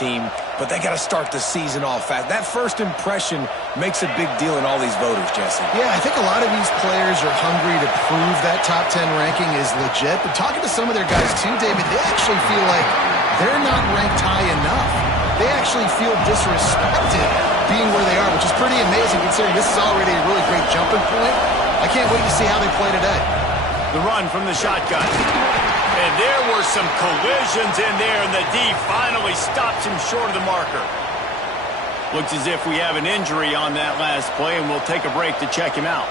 team, but they got to start the season off fast. That first impression makes a big deal in all these voters, Jesse. Yeah, I think a lot of these players are hungry to prove that top 10 ranking is legit, but talking to some of their guys too, David, they actually feel like they're not ranked high enough. They actually feel disrespected being where they are, which is pretty amazing considering this is already a really great jumping point. I can't wait to see how they play today. The run from the shotgun. And there were some collisions in there, and the D finally stops him short of the marker. Looks as if we have an injury on that last play, and we'll take a break to check him out.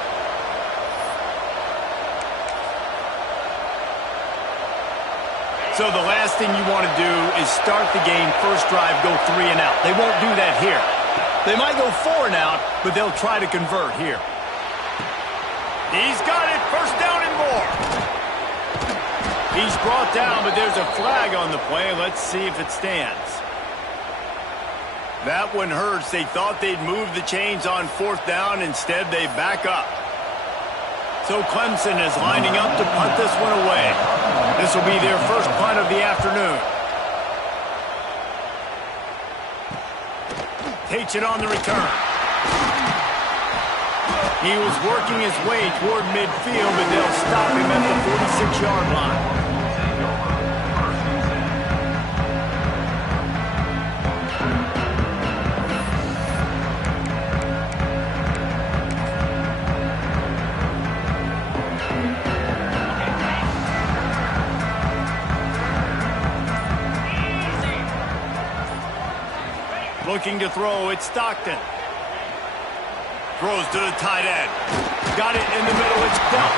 So the last thing you want to do is start the game, first drive, go 3 and out. They won't do that here. They might go 4 and out, but they'll try to convert here. He's got it, first down and more. He's brought down, but there's a flag on the play. Let's see if it stands. That one hurts. They thought they'd move the chains on 4th down. Instead, they back up. So Clemson is lining up to punt this one away. This will be their first punt of the afternoon. Takes it on the return. He was working his way toward midfield, but they'll stop him at the 46-yard line. Looking to throw, it's Stockton. Throws to the tight end. Got it in the middle, it's Belt.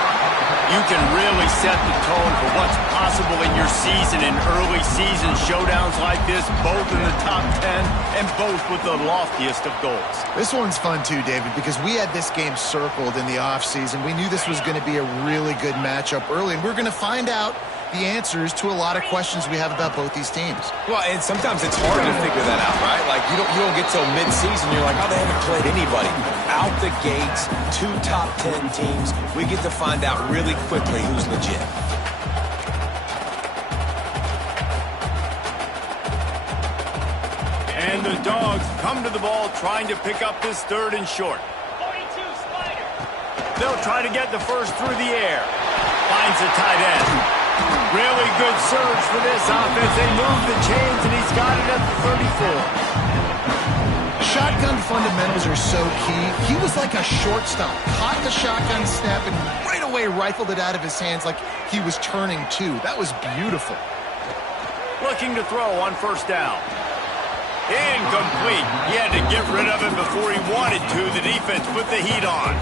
You can really set the tone for what's possible in your season in early season showdowns like this, both in the top 10 and both with the loftiest of goals. This one's fun too, David, because we had this game circled in the offseason. We knew this was going to be a really good matchup early, and we're going to find out the answers to a lot of questions we have about both these teams. Well, and sometimes it's hard to figure that out, right? Like, you don't get till mid-season, you're like, oh, they haven't played anybody. Out the gates, 2 top 10 teams. We get to find out really quickly who's legit. And the Dogs come to the ball trying to pick up this 3rd and short. 42 Spider. They'll try to get the first through the air. Finds the tight end. Really good surge for this offense. They move the chains, and he's got it at the 34. Shotgun fundamentals are so key. He was like a shortstop. Caught the shotgun snap and right away rifled it out of his hands like he was turning 2. That was beautiful. Looking to throw on 1st down. Incomplete. He had to get rid of it before he wanted to. The defense put the heat on.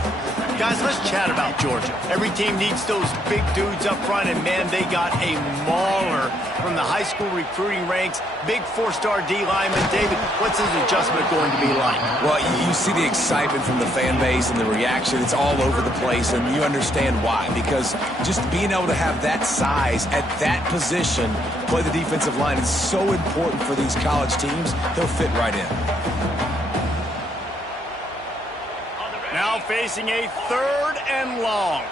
Guys, let's chat about Georgia. Every team needs those big dudes up front, and man, they got a mauler from the high school recruiting ranks. Big 4-star D lineman. David, what's his adjustment going to be like? Well, you see the excitement from the fan base and the reaction. It's all over the place, and you understand why. Because just being able to have that size at that position, play the defensive line, is so important for these college teams. They'll fit right in. Now facing a 3rd and long.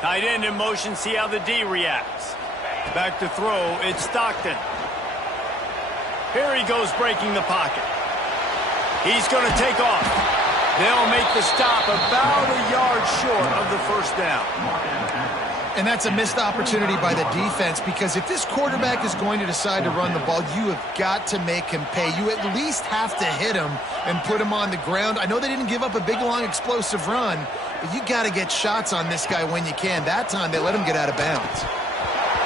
Tight end in motion, see how the D reacts. Back to throw, it's Stockton. Here he goes breaking the pocket. He's going to take off. They'll make the stop about a yard short of the 1st down. And that's a missed opportunity by the defense, because if this quarterback is going to decide to run the ball, you have got to make him pay. You at least have to hit him and put him on the ground. I know they didn't give up a big, long, explosive run, but you got to get shots on this guy when you can. That time, they let him get out of bounds.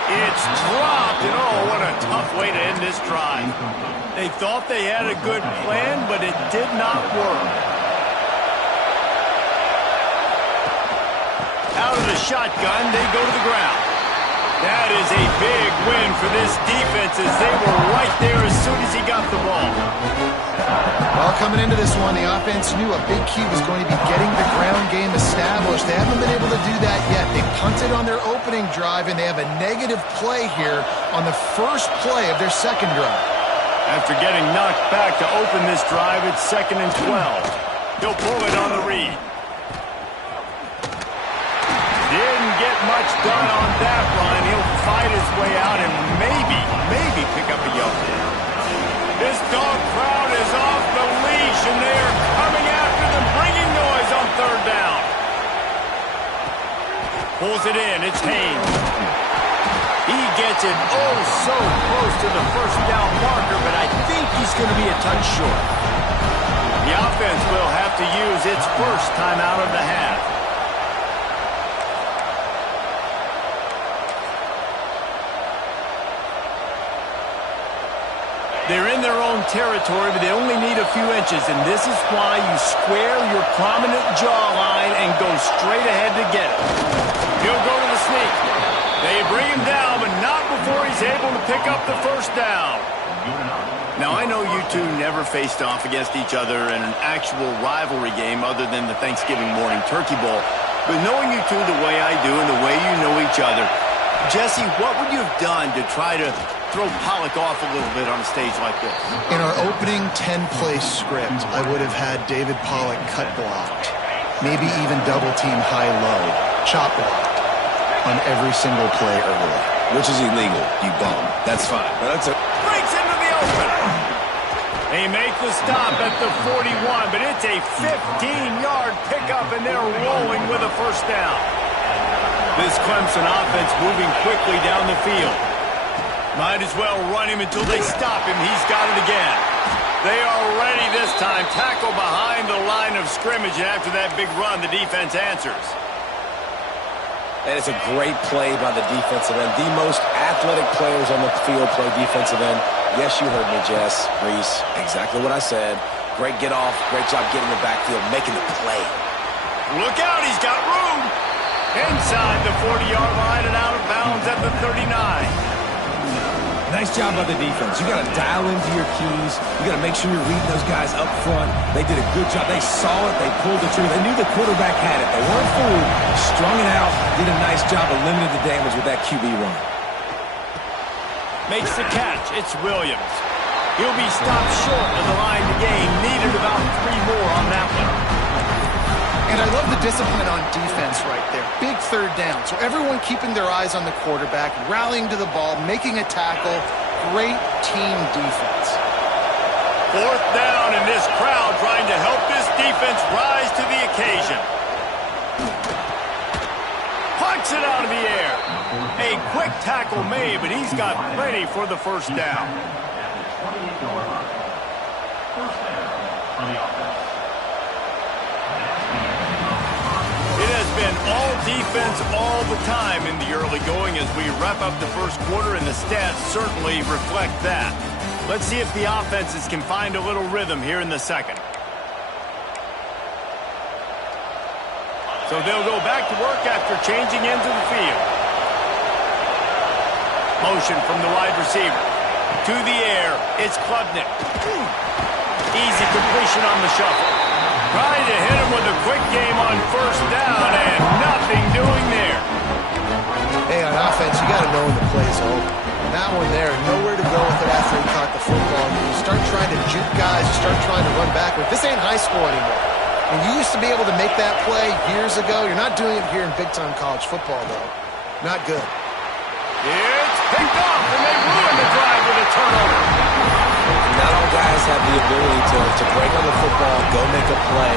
It's dropped, and oh, what a tough way to end this drive. They thought they had a good plan, but it did not work. Out of the shotgun, they go to the ground. That is a big win for this defense, as they were right there as soon as he got the ball. Well, coming into this one, the offense knew a big key was going to be getting the ground game established. They haven't been able to do that yet. They punted on their opening drive, and they have a negative play here on the first play of their 2nd drive. After getting knocked back to open this drive, it's 2nd and 12. He'll pull it on the read. much done on that run. He'll fight his way out and maybe pick up a yellow. This dog crowd is off the leash, and they are coming after them, bringing noise on third down. Pulls it in. It's Haynes. He gets it so close to the first down marker, but I think he's going to be a touch short. The offense will have to use its first timeout of the half. They're in their own territory, but they only need a few inches, and this is why you square your prominent jawline and go straight ahead to get it. He'll go to the sneak. They bring him down, but not before he's able to pick up the first down. Now, I know you two never faced off against each other in an actual rivalry game other than the Thanksgiving morning turkey bowl, but knowing you two the way I do and the way you know each other, Jesse, what would you have done to try to throw Pollock off a little bit on a stage like this? In our opening 10-play script, I would have had David Pollock cut blocked, maybe even double-team high-low, chop blocked on every single play early. Which is illegal, you bum. That's fine. But that's a... Breaks into the open. They make the stop at the 41, but it's a 15-yard pickup, and they're rolling with a first down. This Clemson offense moving quickly down the field. Might as well run him until they stop him. He's got it again. They are ready this time. Tackle behind the line of scrimmage, and after that big run, the defense answers. And it's a great play by the defensive end. The most athletic players on the field play defensive end. Yes, you heard me, Jess, Reese. Exactly what I said. Great get off. Great job getting the backfield, making the play. Look out, he's got room. Inside the 40-yard line and out of bounds at the 39. Nice job by the defense. You got to dial into your keys. You got to make sure you're reading those guys up front. They did a good job. They saw it. They pulled the trigger. They knew the quarterback had it. They weren't fooled. Strung it out. Did a nice job of limiting the damage with that QB run. Makes the catch. It's Williams. He'll be stopped short of the line to gain. Needed about 3 more on that one. And I love the discipline on defense right there. Big third down. So everyone keeping their eyes on the quarterback, rallying to the ball, making a tackle. Great team defense. Fourth down, and this crowd trying to help this defense rise to the occasion. Punts it out of the air. A quick tackle made, but he's got plenty for the first down. It has been all defense all the time in the early going as we wrap up the first quarter, and the stats certainly reflect that. Let's see if the offenses can find a little rhythm here in the second. So they'll go back to work after changing into the field. Motion from the wide receiver. To the air, it's Klubnik. Easy completion on the shuffle. Trying to hit him with a quick game on first down, and nothing doing there. Hey, on offense, you got to know when the play's over. That one there, nowhere to go with it after he caught the football. You start trying to juke guys, you start trying to run backward. This ain't high school anymore. And you used to be able to make that play years ago. You're not doing it here in big-time college football, though. Not good. It's picked off, and they ruin the drive with a turnover. Not all guys have the ability to break on the football, go make a play,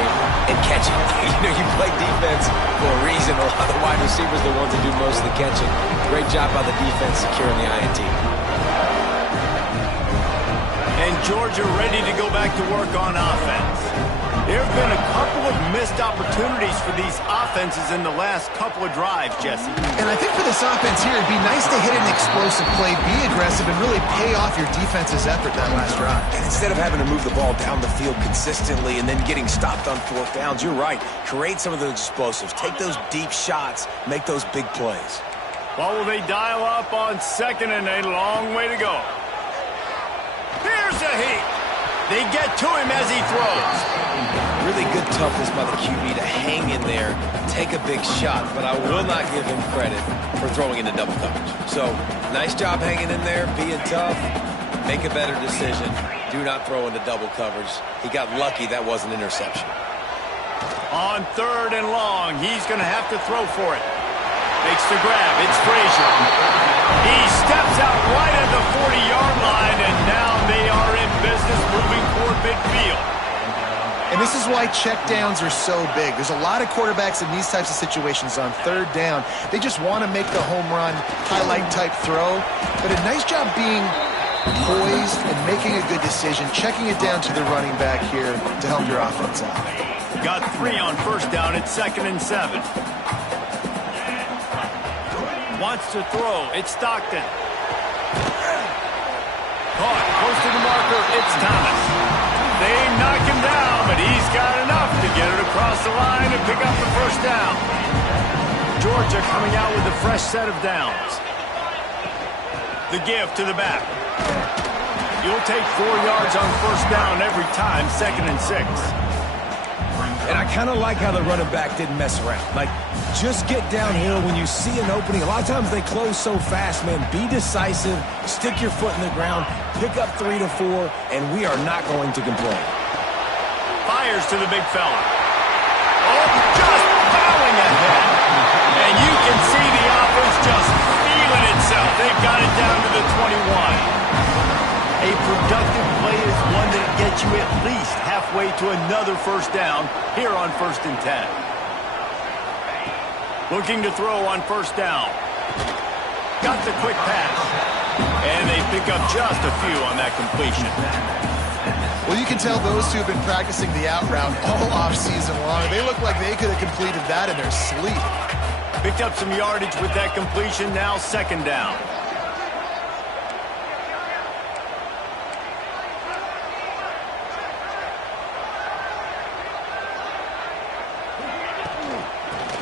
and catch it. You play defense for a reason. A lot of the wide receivers are the ones that do most of the catching. Great job by the defense securing the INT. And Georgia ready to go back to work on offense. There have been a couple of missed opportunities for these offenses in the last couple of drives, Jesse. And I think for this offense here, it'd be nice to hit an explosive play, be aggressive, and really pay off your defense's effort that last drive. And instead of having to move the ball down the field consistently and then getting stopped on fourth downs, you're right. Create some of those explosives. Take those deep shots. Make those big plays. What will they dial up on second, and a long way to go? Here's a heat. They get to him as he throws. Really good toughness by the QB to hang in there, take a big shot, but I will not give him credit for throwing into double coverage. So, nice job hanging in there, being tough, make a better decision. Do not throw into double coverage. He got lucky that was an interception. On third and long, he's going to have to throw for it. Makes the grab. It's Frazier. He steps out right at the 40-yard line, and now they are in business moving toward midfield. And this is why checkdowns are so big. There's a lot of quarterbacks in these types of situations on third down. They just want to make the home run, highlight-type throw. But a nice job being poised and making a good decision, checking it down to the running back here to help your offense out. Got 3 on first down. It's 2nd and 7. Wants to throw. It's Stockton. Caught. Close to the marker. It's Thomas. They knock him down, but he's got enough to get it across the line and pick up the first down. Georgia coming out with a fresh set of downs. The give to the back. You'll take 4 yards on first down every time, 2nd and 6. And I kind of like how the running back didn't mess around. Like, just get downhill when you see an opening. A lot of times they close so fast, man. Be decisive, stick your foot in the ground, pick up 3 to 4, and we are not going to complain. Fires to the big fella. Oh, just bowing ahead. And you can see the offense just feeling itself. They've got it down to the 21. A productive play is one that gets you at least halfway to another first down here on 1st and 10. Looking to throw on first down. Got the quick pass. And they pick up just a few on that completion. Well, you can tell those two have been practicing the out route all off-season long. They look like they could have completed that in their sleep. Picked up some yardage with that completion. Now 2nd down.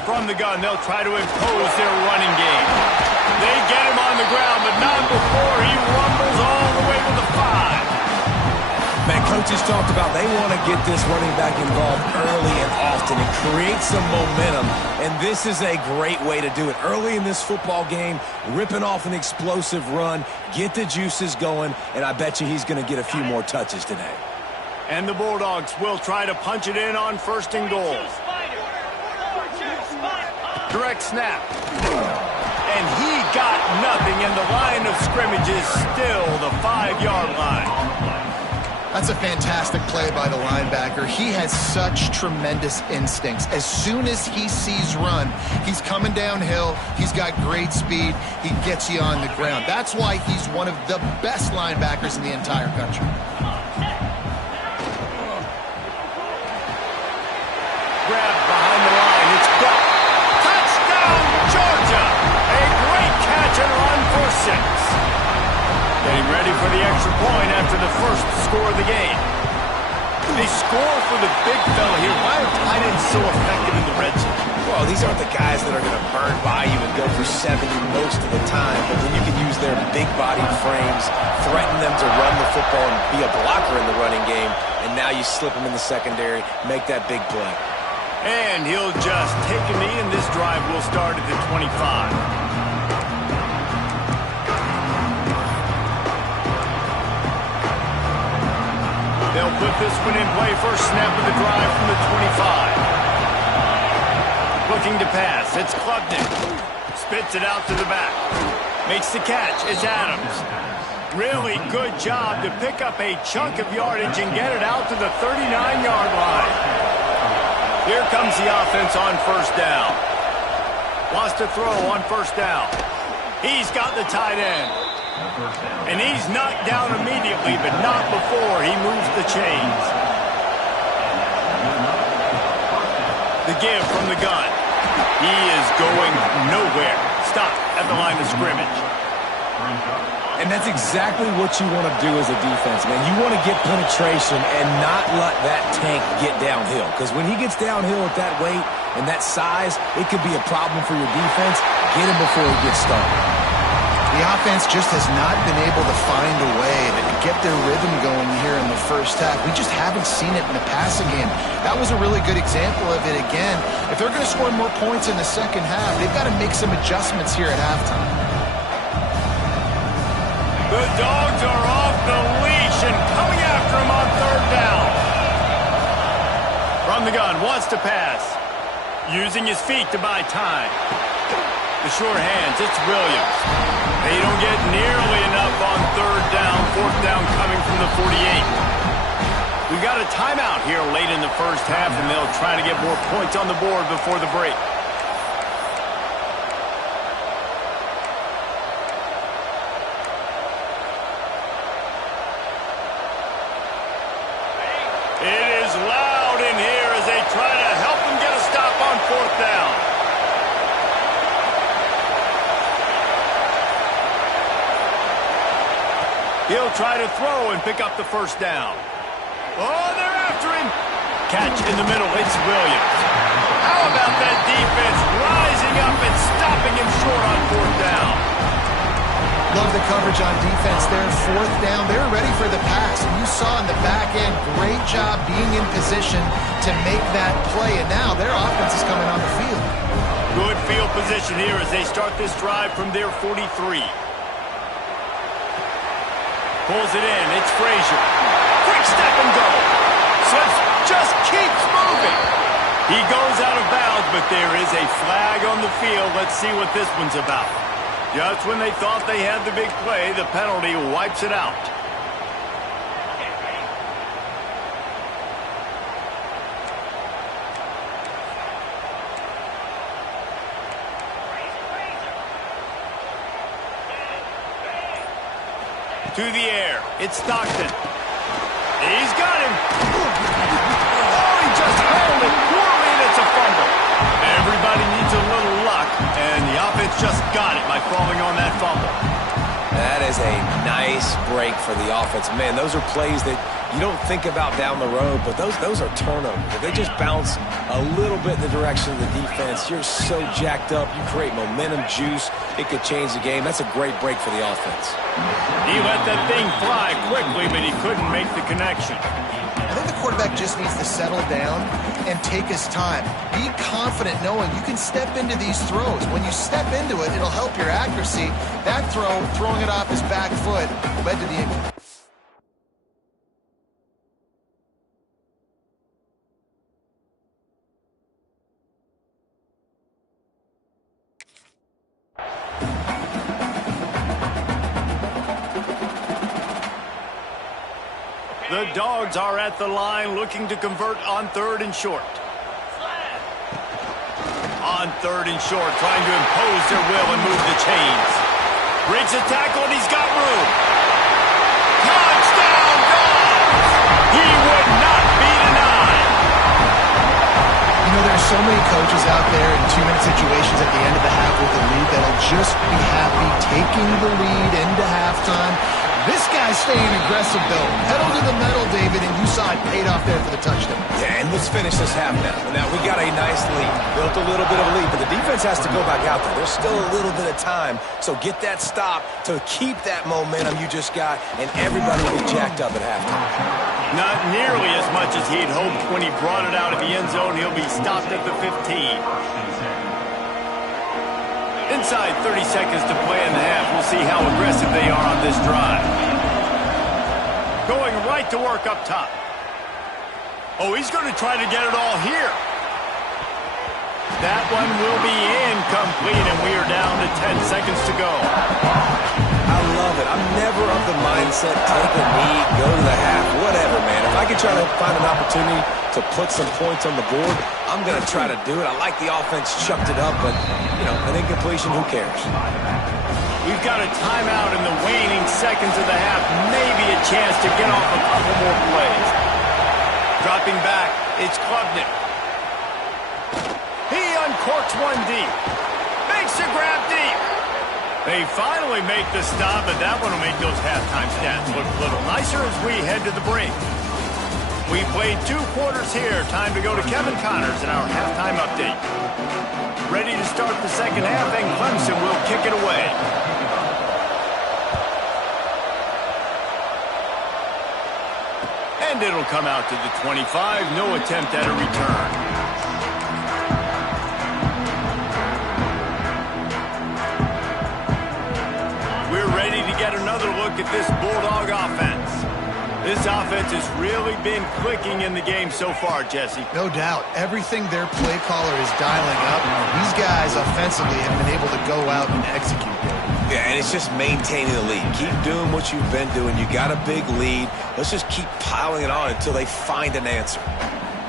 From the gun, they'll try to impose their running game. They get him on the ground, but not before he rumbles all the way to the 5. Man, coaches talked about they want to get this running back involved early and often and create some momentum, and this is a great way to do it. Early in this football game, ripping off an explosive run, get the juices going, and I bet you he's going to get a few more touches today. And the Bulldogs will try to punch it in on 1st and goal. Direct snap. And he got nothing, and the line of scrimmage is still the 5-yard line. That's a fantastic play by the linebacker. He has such tremendous instincts. As soon as he sees run, he's coming downhill. He's got great speed. He gets you on the ground. That's why he's one of the best linebackers in the entire country. Grab behind the line. It's got touchdown, Georgia! A great catch and run for 6. Getting ready for the extra point after the first score of the game. They score for the big fella here. Why are tight ends so effective in the red zone? Well, these aren't the guys that are going to burn by you and go for 70 most of the time, but when you can use their big-bodied frames, threaten them to run the football and be a blocker in the running game, and now you slip them in the secondary, make that big play. And he'll just take a knee, and this drive will start at the 25. They'll put this one in play. First snap of the drive from the 25. Looking to pass. It's Klubnik. Spits it out to the back. Makes the catch. It's Adams. Really good job to pick up a chunk of yardage and get it out to the 39-yard line. Here comes the offense on first down. Wants to throw on first down. He's got the tight end. And he's knocked down immediately, but not before he moves the chains. The give from the gun. He is going nowhere. Stop at the line of scrimmage. And that's exactly what you want to do as a defense, man. You want to get penetration and not let that tank get downhill. Because when he gets downhill at that weight and that size, it could be a problem for your defense. Get him before he gets started. The offense just has not been able to find a way to get their rhythm going here in the first half. We just haven't seen it in the passing game. That was a really good example of it again. If they're going to score more points in the second half, they've got to make some adjustments here at halftime. The Dogs are off the leash and coming after him on third down. From the gun, wants to pass. Using his feet to buy time. The sure hands, it's Williams. They don't get nearly enough on third down. Fourth down coming from the 48. We've got a timeout here late in the first half, and they'll try to get more points on the board before the break. It is loud in here as they try to help them get a stop on fourth down. He'll try to throw and pick up the first down. Oh, they're after him. Catch in the middle. It's Williams. How about that defense rising up and stopping him short on fourth down? Love the coverage on defense there. Fourth down. They're ready for the pass. And you saw in the back end, great job being in position to make that play. And now their offense is coming on the field. Good field position here as they start this drive from their 43. Pulls it in. It's Frazier. Quick step and go. Slips, just keeps moving. He goes out of bounds, but there is a flag on the field. Let's see what this one's about. Just when they thought they had the big play, the penalty wipes it out. To the air. It's Stockton. He's got him. Oh, he just held it poorly, and it's a fumble. Everybody needs a little luck, and the offense just got it by falling on that fumble. That is a nice break for the offense. Man, those are plays that you don't think about down the road, but those are turnovers. If they just bounce a little bit in the direction of the defense, you're so jacked up. You create momentum, juice. It could change the game. That's a great break for the offense. He let that thing fly quickly, but he couldn't make the connection. I think the quarterback just needs to settle down and take his time. Be confident knowing you can step into these throws. When you step into it, it'll help your accuracy. That throw, throwing it off his back foot, led to the injury. The Dogs are at the line looking to convert on third and short. On third and short, trying to impose their will and move the chains. Breaks a tackle and he's got room. Touchdown, Dogs! He would not be denied. You know, there are so many coaches out there in two-minute situations at the end of the half with a lead that'll just be happy taking the lead into halftime. This guy's staying aggressive, though. Pedal to the metal, David, and you saw it paid off there for the touchdown. Yeah, and let's finish this half now. Now, we got a nice lead. Built a little bit of a lead, but the defense has to go back out there. There's still a little bit of time. So get that stop to keep that momentum you just got, and everybody will be jacked up at halftime. Not nearly as much as he'd hoped when he brought it out of the end zone. He'll be stopped at the 15. Inside 30 seconds to play in the half. We'll see how aggressive they are on this drive. Going right to work up top. Oh, he's going to try to get it all here. That one will be incomplete, and we are down to 10 seconds to go. I love it. I'm never of the mindset, take a knee, go to the half, whatever, man. If I can try to find an opportunity to put some points on the board, I'm going to try to do it. I like the offense chucked it up, but, you know, an incompletion, who cares? We've got a timeout in the waning seconds of the half. Maybe a chance to get off a couple more plays. Dropping back, it's Klubnik. He uncorks one deep. Makes the grab deep. They finally make the stop, but that one will make those halftime stats look a little nicer as we head to the break. We played 2 quarters here. Time to go to Kevin Connors in our halftime update. Ready to start the second half, and Clemson will kick it away. And it'll come out to the 25. No attempt at a return. We're ready to get another look at this Bulldog offense. This offense has really been clicking in the game so far, Jesse. No doubt. Everything their play caller is dialing up, these guys offensively have been able to go out and execute. Yeah, and it's just maintaining the lead. Keep doing what you've been doing. You got a big lead. Let's just keep piling it on until they find an answer.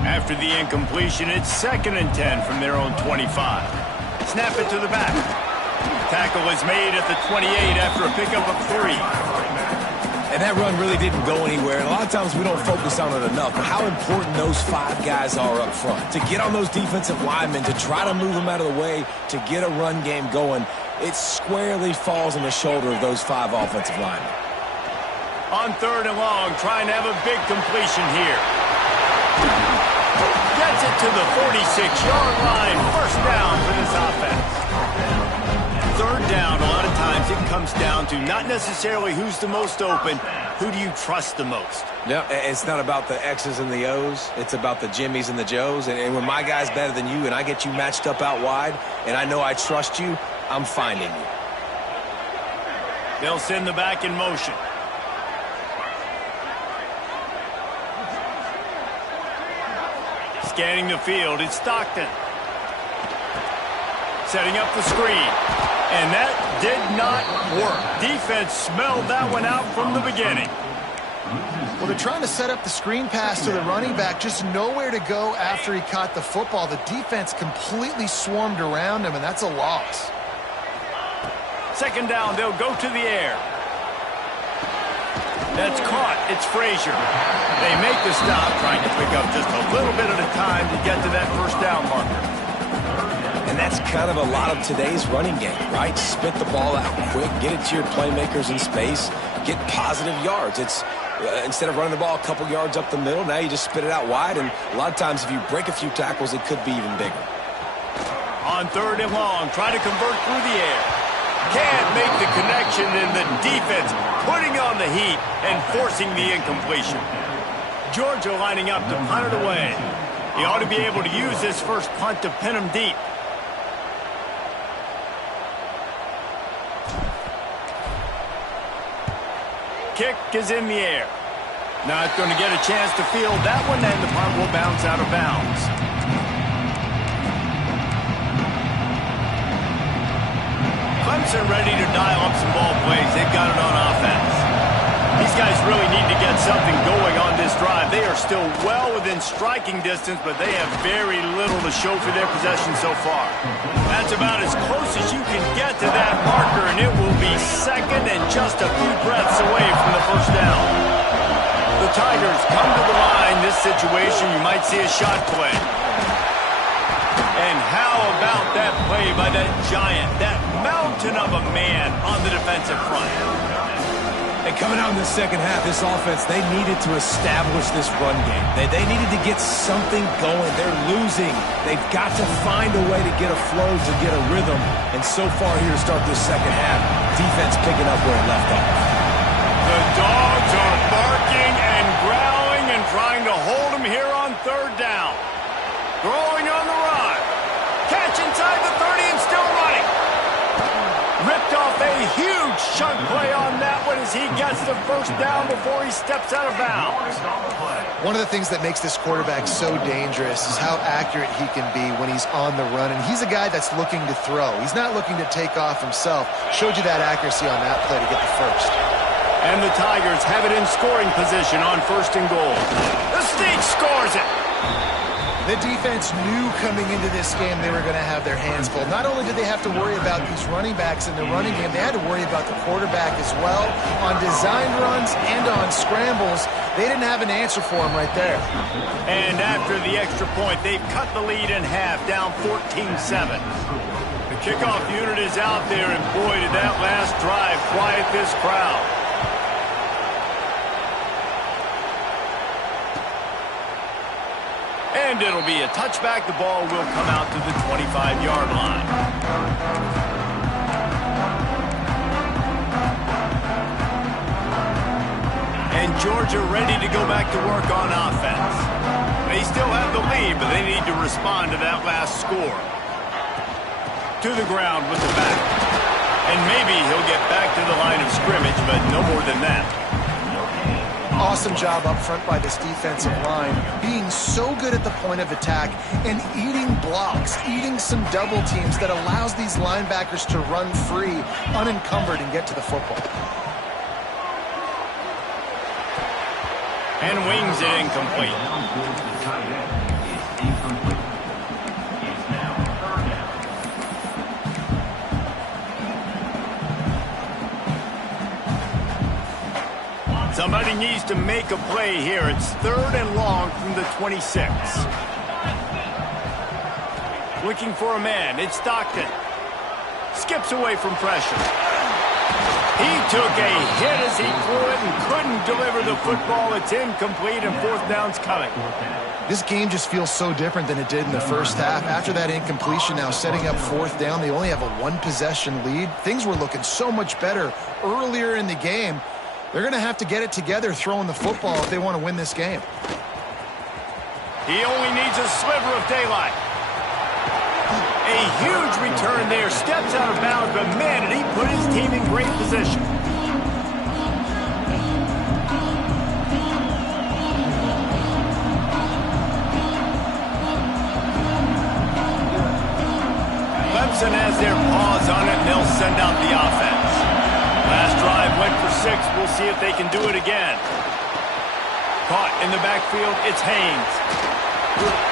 After the incompletion, it's 2nd and 10 from their own 25. Snap it to the back. Tackle is made at the 28 after a pickup of 3. And that run really didn't go anywhere. And a lot of times we don't focus on it enough. But how important those 5 guys are up front. To get on those defensive linemen, to try to move them out of the way, to get a run game going, it squarely falls on the shoulder of those 5 offensive linemen. On 3rd and long, trying to have a big completion here. Gets it to the 46-yard line. 1st down for this offense. 3rd down, a lot of times it comes down to not necessarily who's the most open, who do you trust the most? No, it's not about the X's and the O's. It's about the Jimmys and the Joes. And when my guy's better than you and I get you matched up out wide and I know I trust you, I'm finding you. They'll send the back in motion. Scanning the field, it's Stockton. Setting up the screen. And that did not work. Defense smelled that one out from the beginning. Well, they're trying to set up the screen pass to the running back, just nowhere to go after he caught the football. The defense completely swarmed around him, and that's a loss. 2nd down, they'll go to the air. That's caught. It's Frazier. They make the stop, trying to pick up just a little bit at a time to get to that 1st down marker. And that's kind of a lot of today's running game, right? Spit the ball out quick, get it to your playmakers in space, get positive yards. It's instead of running the ball a couple yards up the middle, now you just spit it out wide, and a lot of times if you break a few tackles, it could be even bigger. On 3rd and long, try to convert through the air. Can't make the connection, and the defense putting on the heat and forcing the incompletion. Georgia lining up to punt it away. He ought to be able to use this first punt to pin him deep. Kick is in the air. Not going to get a chance to field that one, and the punt will bounce out of bounds. Clemson ready to dial up some ball plays. They've got it on offense. These guys really need to get something going on this drive. They are still well within striking distance, but they have very little to show for their possession so far. That's about as close as you can get to that marker, and it will be 2nd and just a few breaths away from the 1st down. The Tigers come to the line. This situation, you might see a shot play. And how about that play by that giant, that mountain of a man on the defensive front? And coming out in the 2nd half, this offense, they needed to establish this run game. They needed to get something going. They're losing. They've got to find a way to get a flow, to get a rhythm. And so far here to start this 2nd half, defense picking up where it left off. The dogs are barking and growling and trying to hold him here on 3rd down. Throwing on the run. Catch inside the 30 and still running. Ripped off a huge chunk play on that one as he gets the 1st down before he steps out of bounds. One of the things that makes this quarterback so dangerous is how accurate he can be when he's on the run. And he's a guy that's looking to throw. He's not looking to take off himself. Showed you that accuracy on that play to get the 1st. And the Tigers have it in scoring position on 1st and goal. The Sneak scores it. The defense knew coming into this game they were going to have their hands full. Not only did they have to worry about these running backs in the running game, they had to worry about the quarterback as well. On designed runs and on scrambles, they didn't have an answer for him right there. And after the extra point, they've cut the lead in half, down 14-7. The kickoff unit is out there, and boy, did that last drive quiet this crowd. And it'll be a touchback. The ball will come out to the 25-yard line. And Georgia ready to go back to work on offense. They still have the lead, but they need to respond to that last score. To the ground with the back. And maybe he'll get back to the line of scrimmage, but no more than that. Awesome job up front by this defensive line, being so good at the point of attack and eating blocks, eating some double teams that allows these linebackers to run free, unencumbered, and get to the football. And wings it incomplete. Somebody needs to make a play here. It's 3rd and long from the 26. Looking for a man. It's Stockton. Skips away from pressure. He took a hit as he threw it and couldn't deliver the football. It's incomplete, and 4th down's coming. This game just feels so different than it did in the first half. After that incompletion, now setting up 4th down, they only have a 1-possession lead. Things were looking so much better earlier in the game. They're going to have to get it together throwing the football if they want to win this game. He only needs a sliver of daylight. A huge return there. Steps out of bounds, but man, did he put his team in great position. Clemson has their paws on it, and they'll send out the offense. Last drive went for 6. We'll see if they can do it again. Caught in the backfield, it's Haynes.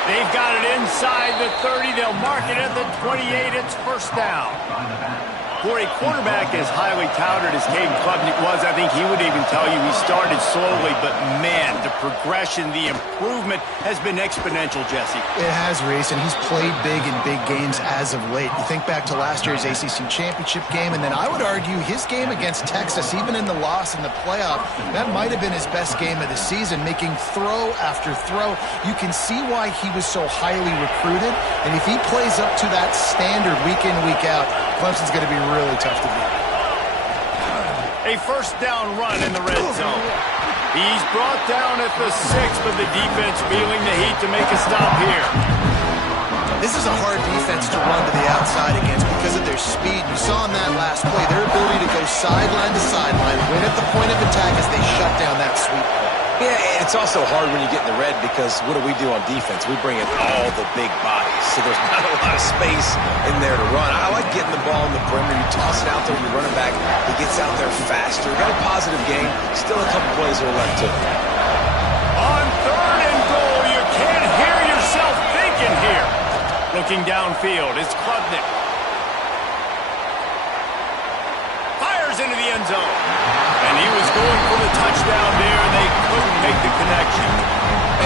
They've got it inside the 30. They'll mark it at the 28. It's 1st down. For a quarterback as highly touted as Caden Klubnik was, I think he would even tell you he started slowly, but man, the progression, the improvement has been exponential, Jesse. It has, Reese, and he's played big in big games as of late. You think back to last year's ACC championship game, and then I would argue his game against Texas, even in the loss in the playoff, that might have been his best game of the season, making throw after throw. You can see why he was so highly recruited, and if he plays up to that standard week in, week out, Clemson's going to be really tough to beat. A 1st down run in the red zone. He's brought down at the 6, but the defense feeling the heat to make a stop here. This is a hard defense to run to the outside against because of their speed. You saw in that last play their ability to go sideline to sideline, win at the point of attack as they shut down that sweep play. Yeah, it's also hard when you get in the red because what do we do on defense? We bring in all the big bodies, so there's not a lot of space in there to run. I like getting the ball in the perimeter. You toss it out there, you run it back. He gets out there faster. Got a positive game. Still a couple plays that are left to him. On 3rd and goal, you can't hear yourself thinking here. Looking downfield, it's Klubnik. Fires into the end zone. And he was going for the touchdown there, and they couldn't make the connection.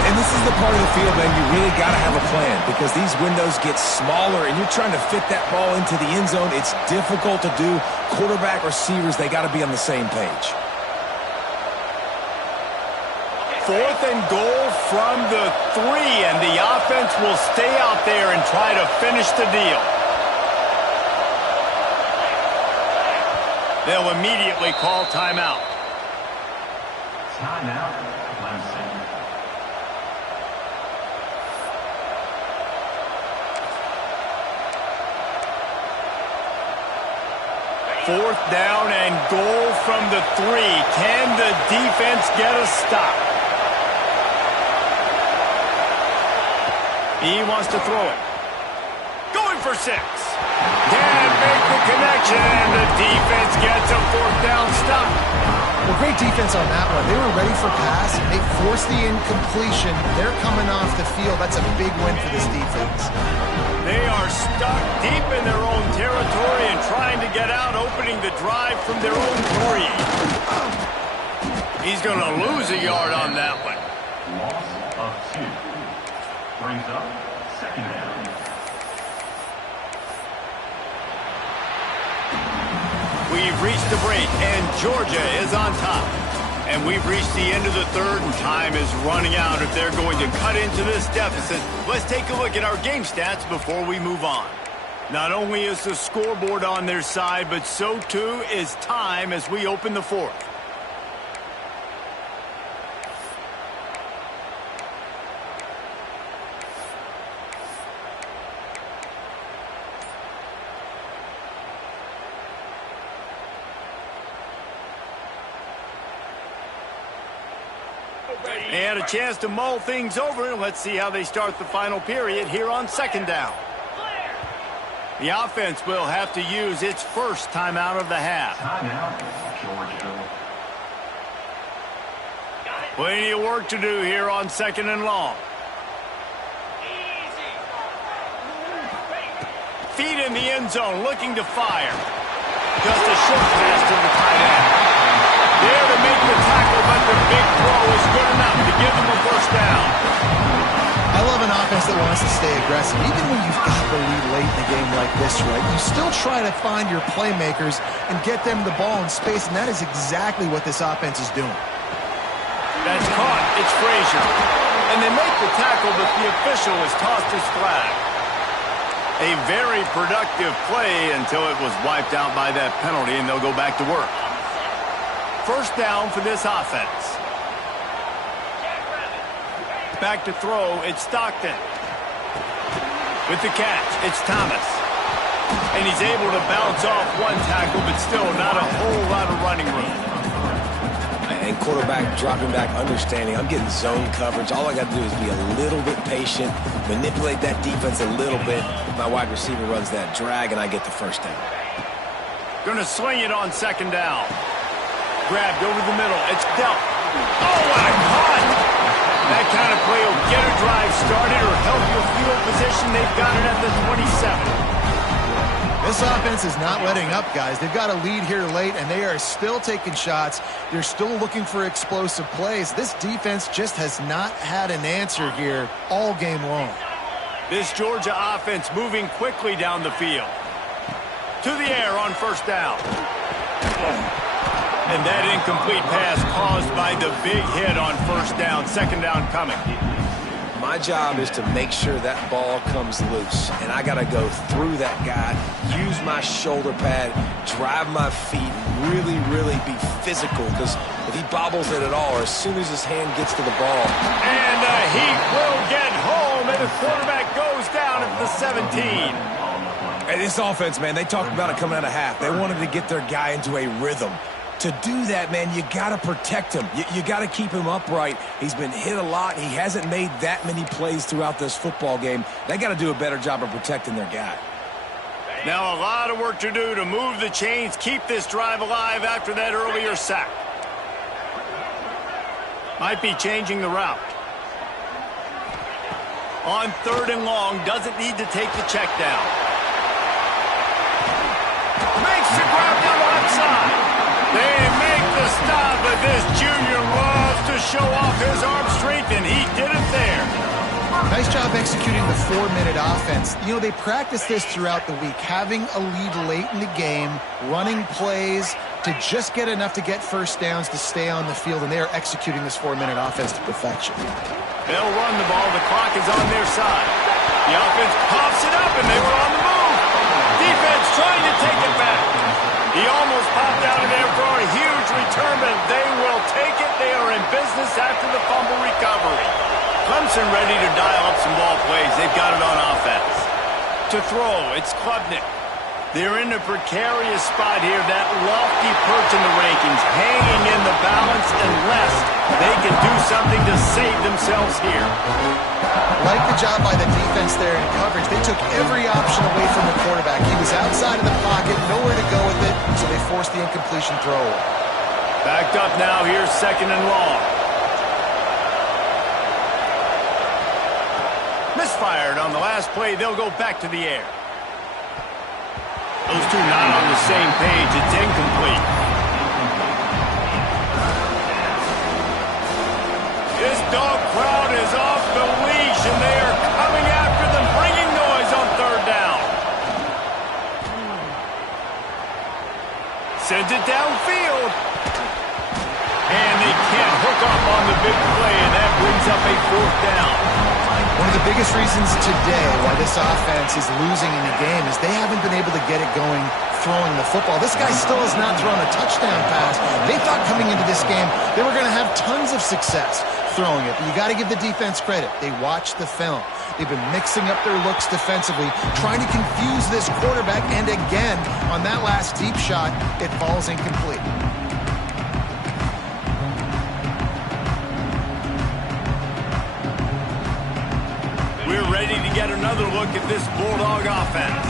And this is the part of the field, man, you really got to have a plan because these windows get smaller and you're trying to fit that ball into the end zone. It's difficult to do. Quarterback, receivers, they got to be on the same page. 4th and goal from the 3, and the offense will stay out there and try to finish the deal. They'll immediately call timeout. Timeout, Clemson. Fourth down and goal from the 3. Can the defense get a stop? He wants to throw it. Going for 6. Can't make the connection, and the defense gets a 4th down stop. Well, great defense on that one. They were ready for pass. They forced the incompletion. They're coming off the field. That's a big win for this defense. They are stuck deep in their own territory and trying to get out, opening the drive from their own 3. He's going to lose a yard on that one. Loss of 2. Brings up 2nd down. We've reached the break, and Georgia is on top. And we've reached the end of the 3rd, and time is running out if they're going to cut into this deficit. Let's take a look at our game stats before we move on. Not only is the scoreboard on their side, but so too is time as we open the 4th. And a chance to mull things over. Let's see how they start the final period here on second down. The offense will have to use its first timeout of the half. Timeout, Georgia. Plenty of work to do here on second and long. Feet in the end zone, looking to fire. Just a short pass to the tight end. There to make the tackle, but the big throw is good enough to give them a first down. I love an offense that wants to stay aggressive. Even when you've got the lead late in a game like this, right, you still try to find your playmakers and get them the ball in space, and that is exactly what this offense is doing. That's caught. It's Frazier. And they make the tackle, but the official has tossed his flag. A very productive play until it was wiped out by that penalty, and they'll go back to work. First down for this offense. Back to throw, it's Stockton. With the catch, it's Thomas. And he's able to bounce off one tackle, but still not a whole lot of running room. And quarterback dropping back, understanding I'm getting zone coverage. All I got to do is be a little bit patient, manipulate that defense a little bit. My wide receiver runs that drag, and I get the first down. Gonna swing it on second down. Grabbed over the middle. It's dealt. Oh, what a cut! That kind of play will get a drive started or help your field position. They've got it at the 27. This offense is not letting up, guys. They've got a lead here late, and they are still taking shots. They're still looking for explosive plays. This defense just has not had an answer here all game long. This Georgia offense moving quickly down the field. To the air on first down. And that incomplete pass caused by the big hit on first down. Second down coming. My job is to make sure that ball comes loose, and I got to go through that guy, use my shoulder pad, drive my feet, really, really be physical, because if he bobbles it at all, or as soon as his hand gets to the ball. And he will get home, and the quarterback goes down at the 17. Hey, this offense, man, they talked about it coming out of half. They wanted to get their guy into a rhythm. To do that, man, you got to protect him. You got to keep him upright. He's been hit a lot. He hasn't made that many plays throughout this football game. They got to do a better job of protecting their guy. Now a lot of work to do to move the chains, keep this drive alive after that earlier sack. Might be changing the route. On third and long, doesn't need to take the check down. Makes the grab down the left side. They make the stop, but this junior loves to show off his arm strength, and he did it there. Nice job executing the 4-minute offense. You know, they practice this throughout the week, having a lead late in the game, running plays to just get enough to get first downs to stay on the field, and they are executing this 4-minute offense to perfection. They'll run the ball. The clock is on their side. The offense pops it up, and they were on the move. Defense trying to take it back. He almost popped out of there for a huge return, but they will take it. They are in business after the fumble recovery. Clemson ready to dial up some ball plays. They've got it on offense. To throw, it's Klubnik. They're in a precarious spot here. That lofty perch in the rankings, hanging in the balance unless they can do something to save themselves here. Like the job by the defense there in coverage. They took every option away from the quarterback. He was outside of the pocket, nowhere to go with it, so they forced the incompletion throw. Backed up now, here's second and long. Misfired on the last play, they'll go back to the air. Those two not on the same page, it's incomplete. This dog crowd is off the leash, and they are coming after them, bringing noise on third down. Sends it downfield. And they can't hook up on the big play, and that brings up a fourth down. One of the biggest reasons today why this offense is losing in the game is they haven't been able to get it going throwing the football. This guy still has not thrown a touchdown pass. They thought coming into this game they were going to have tons of success throwing it. But you got to give the defense credit. They watched the film. They've been mixing up their looks defensively, trying to confuse this quarterback. And again, on that last deep shot, it falls incomplete. We're ready to get another look at this Bulldog offense.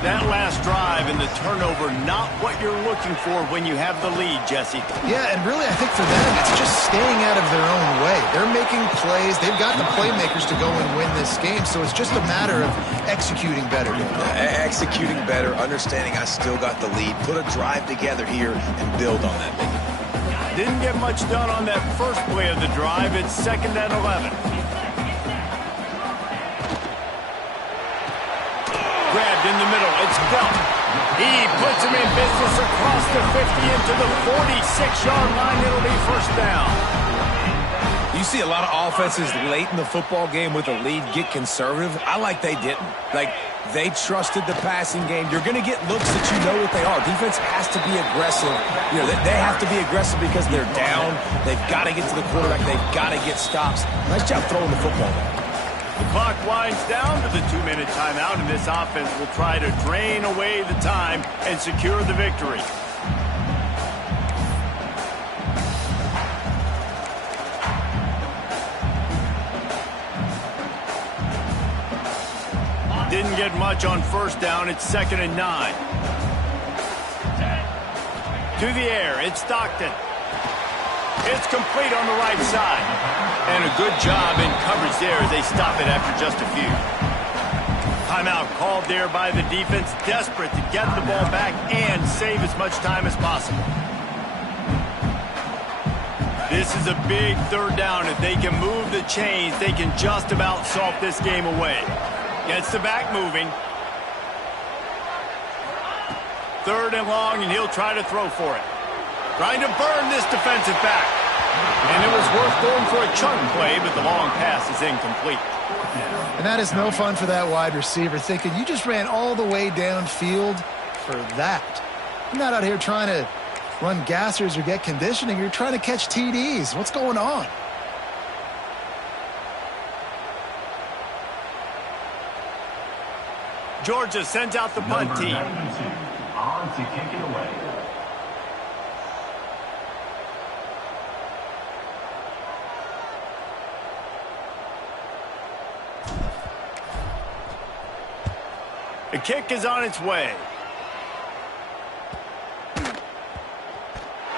That last drive and the turnover, not what you're looking for when you have the lead, Jesse. Yeah, and really I think for them it's just staying out of their own way. They're making plays. They've got the playmakers to go and win this game, so it's just a matter of executing better. Executing better, understanding I still got the lead. Put a drive together here and build on that. Didn't get much done on that first play of the drive. It's 2nd and 11. Grabbed in the middle. It's Belt. He puts him in business across the 50 into the 46-yard line. It'll be first down. You see a lot of offenses late in the football game with a lead get conservative. I like they didn't. Like, they trusted the passing game. You're going to get looks that you know what they are. Defense has to be aggressive. You know, they have to be aggressive because they're down. They've got to get to the quarterback. They've got to get stops. Nice job throwing the football. The clock winds down to the 2-minute timeout, and this offense will try to drain away the time and secure the victory. Didn't get much on first down. It's 2nd and 9. To the air, it's Stockton. It's complete on the right side. And a good job in coverage there as they stop it after just a few. Timeout called there by the defense, desperate to get the ball back and save as much time as possible. This is a big 3rd down. If they can move the chains, they can just about salt this game away. Gets the back moving. 3rd and long, and he'll try to throw for it. Trying to burn this defensive back. And it was worth going for a chunk play, but the long pass is incomplete. And that is no fun for that wide receiver, thinking you just ran all the way downfield for that. You're not out here trying to run gassers or get conditioning. You're trying to catch TDs. What's going on? Georgia sends out the punt team. On to kick it away. The kick is on its way.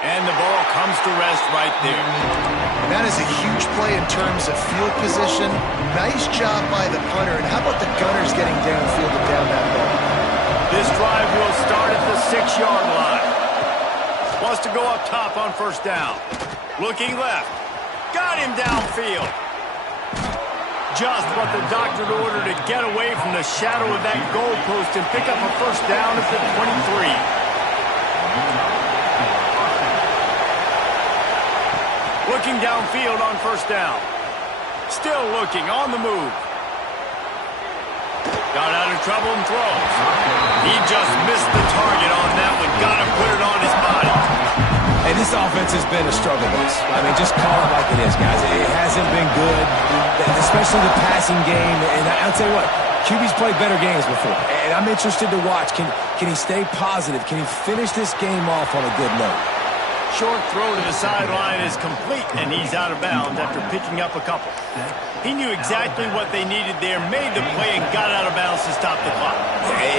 And the ball comes to rest right there. That is a huge play in terms of field position. Nice job by the punter. And how about the gunners getting downfield and down that ball? This drive will start at the 6-yard line. Wants to go up top on first down. Looking left. Got him downfield. Just what the doctor ordered to get away from the shadow of that goalpost and pick up a first down at the 23. Looking downfield on first down. Still looking on the move. Got out of trouble and throws. He just missed the target on that one. Got to put it on his body. Hey, this offense has been a struggle bus. I mean, just call it like it is, guys. It hasn't been good, especially the passing game. And I'll tell you what, QB's played better games before. And I'm interested to watch. Can he stay positive? Can he finish this game off on a good note? Short throw to the sideline is complete, and he's out of bounds after picking up a couple. He knew exactly what they needed there, made the play, and got out of bounds to stop the clock.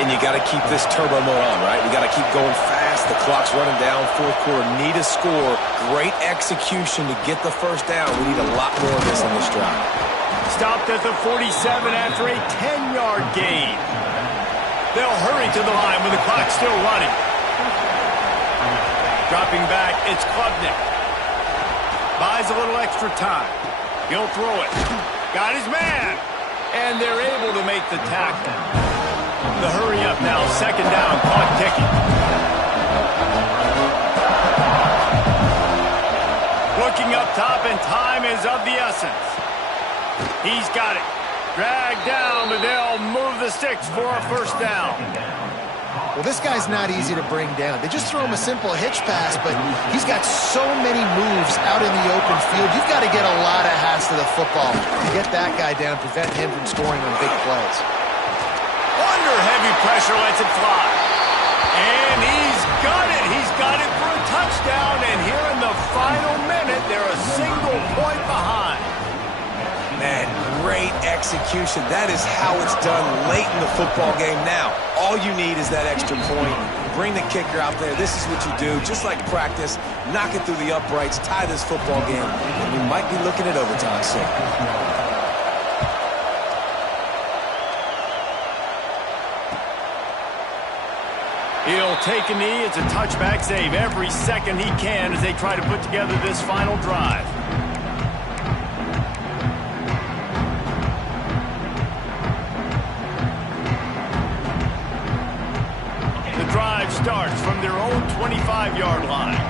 And you got to keep this turbo mode on, right? We got to keep going fast. The clock's running down. 4th quarter, need a score. Great execution to get the first down. We need a lot more of this on this drive. Stopped at the 47 after a 10-yard gain. They'll hurry to the line with the clock still running. Dropping back, it's Klubnik. Buys a little extra time. He'll throw it. Got his man. And they're able to make the tackle. The hurry up now, 2nd down, clock ticking. Looking up top, and time is of the essence. He's got it. Dragged down, but they'll move the sticks for a first down. Well, this guy's not easy to bring down. They just throw him a simple hitch pass, but he's got so many moves out in the open field. You've got to get a lot of hats to the football to get that guy down, prevent him from scoring on big plays. Under heavy pressure, lets it fly. And he's got it. He's got it for a touchdown. And here in the final minute, they're a single point behind. Man, great execution. execution. That is how it's done late in the football game now. All you need is that extra point. Bring the kicker out there. This is what you do. Just like practice, knock it through the uprights, tie this football game, and we might be looking at overtime soon. He'll take a knee. It's a touchback save every second he can as they try to put together this final drive. The drive starts from their own 25-yard line.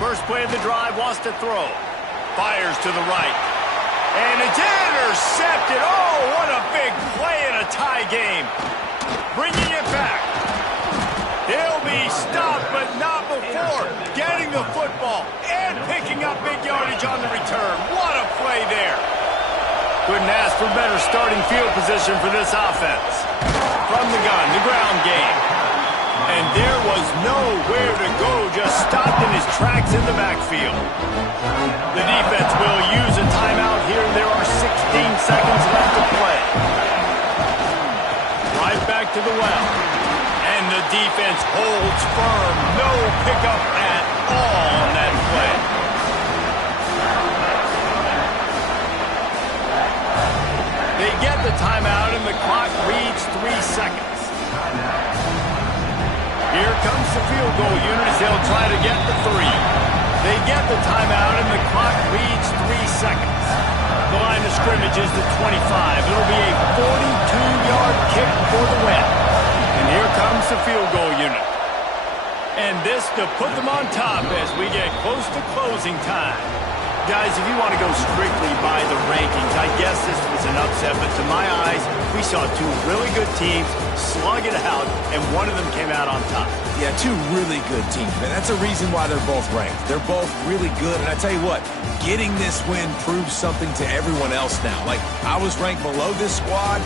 First play of the drive, wants to throw. Fires to the right. And it's intercepted. Oh, what a big play in a tie game. Bringing it back. He'll be stopped, but not before getting the football and picking up big yardage on the return. What a play there. Couldn't ask for better starting field position for this offense. From the gun, the ground game. And there was nowhere to go, just stopped in his tracks in the backfield. The defense will use a timeout here. There are 16 seconds left to play. Right back to the well. And the defense holds firm. No pickup at all on that play. They get the timeout and the clock reads 3 seconds. Here comes the field goal unit as they'll try to get the 3. They get the timeout and the clock reads 3 seconds. The line of scrimmage is the 25. It'll be a 42-yard kick for the win. And here comes the field goal unit. And this to put them on top as we get close to closing time. Guys, if you want to go strictly by the rankings, I guess this was an upset, but to my eyes, we saw two really good teams slug it out, and one of them came out on top. Yeah, two really good teams, man. That's a reason why they're both ranked. They're both really good, and I tell you what, getting this win proves something to everyone else now. Like, I was ranked below this squad.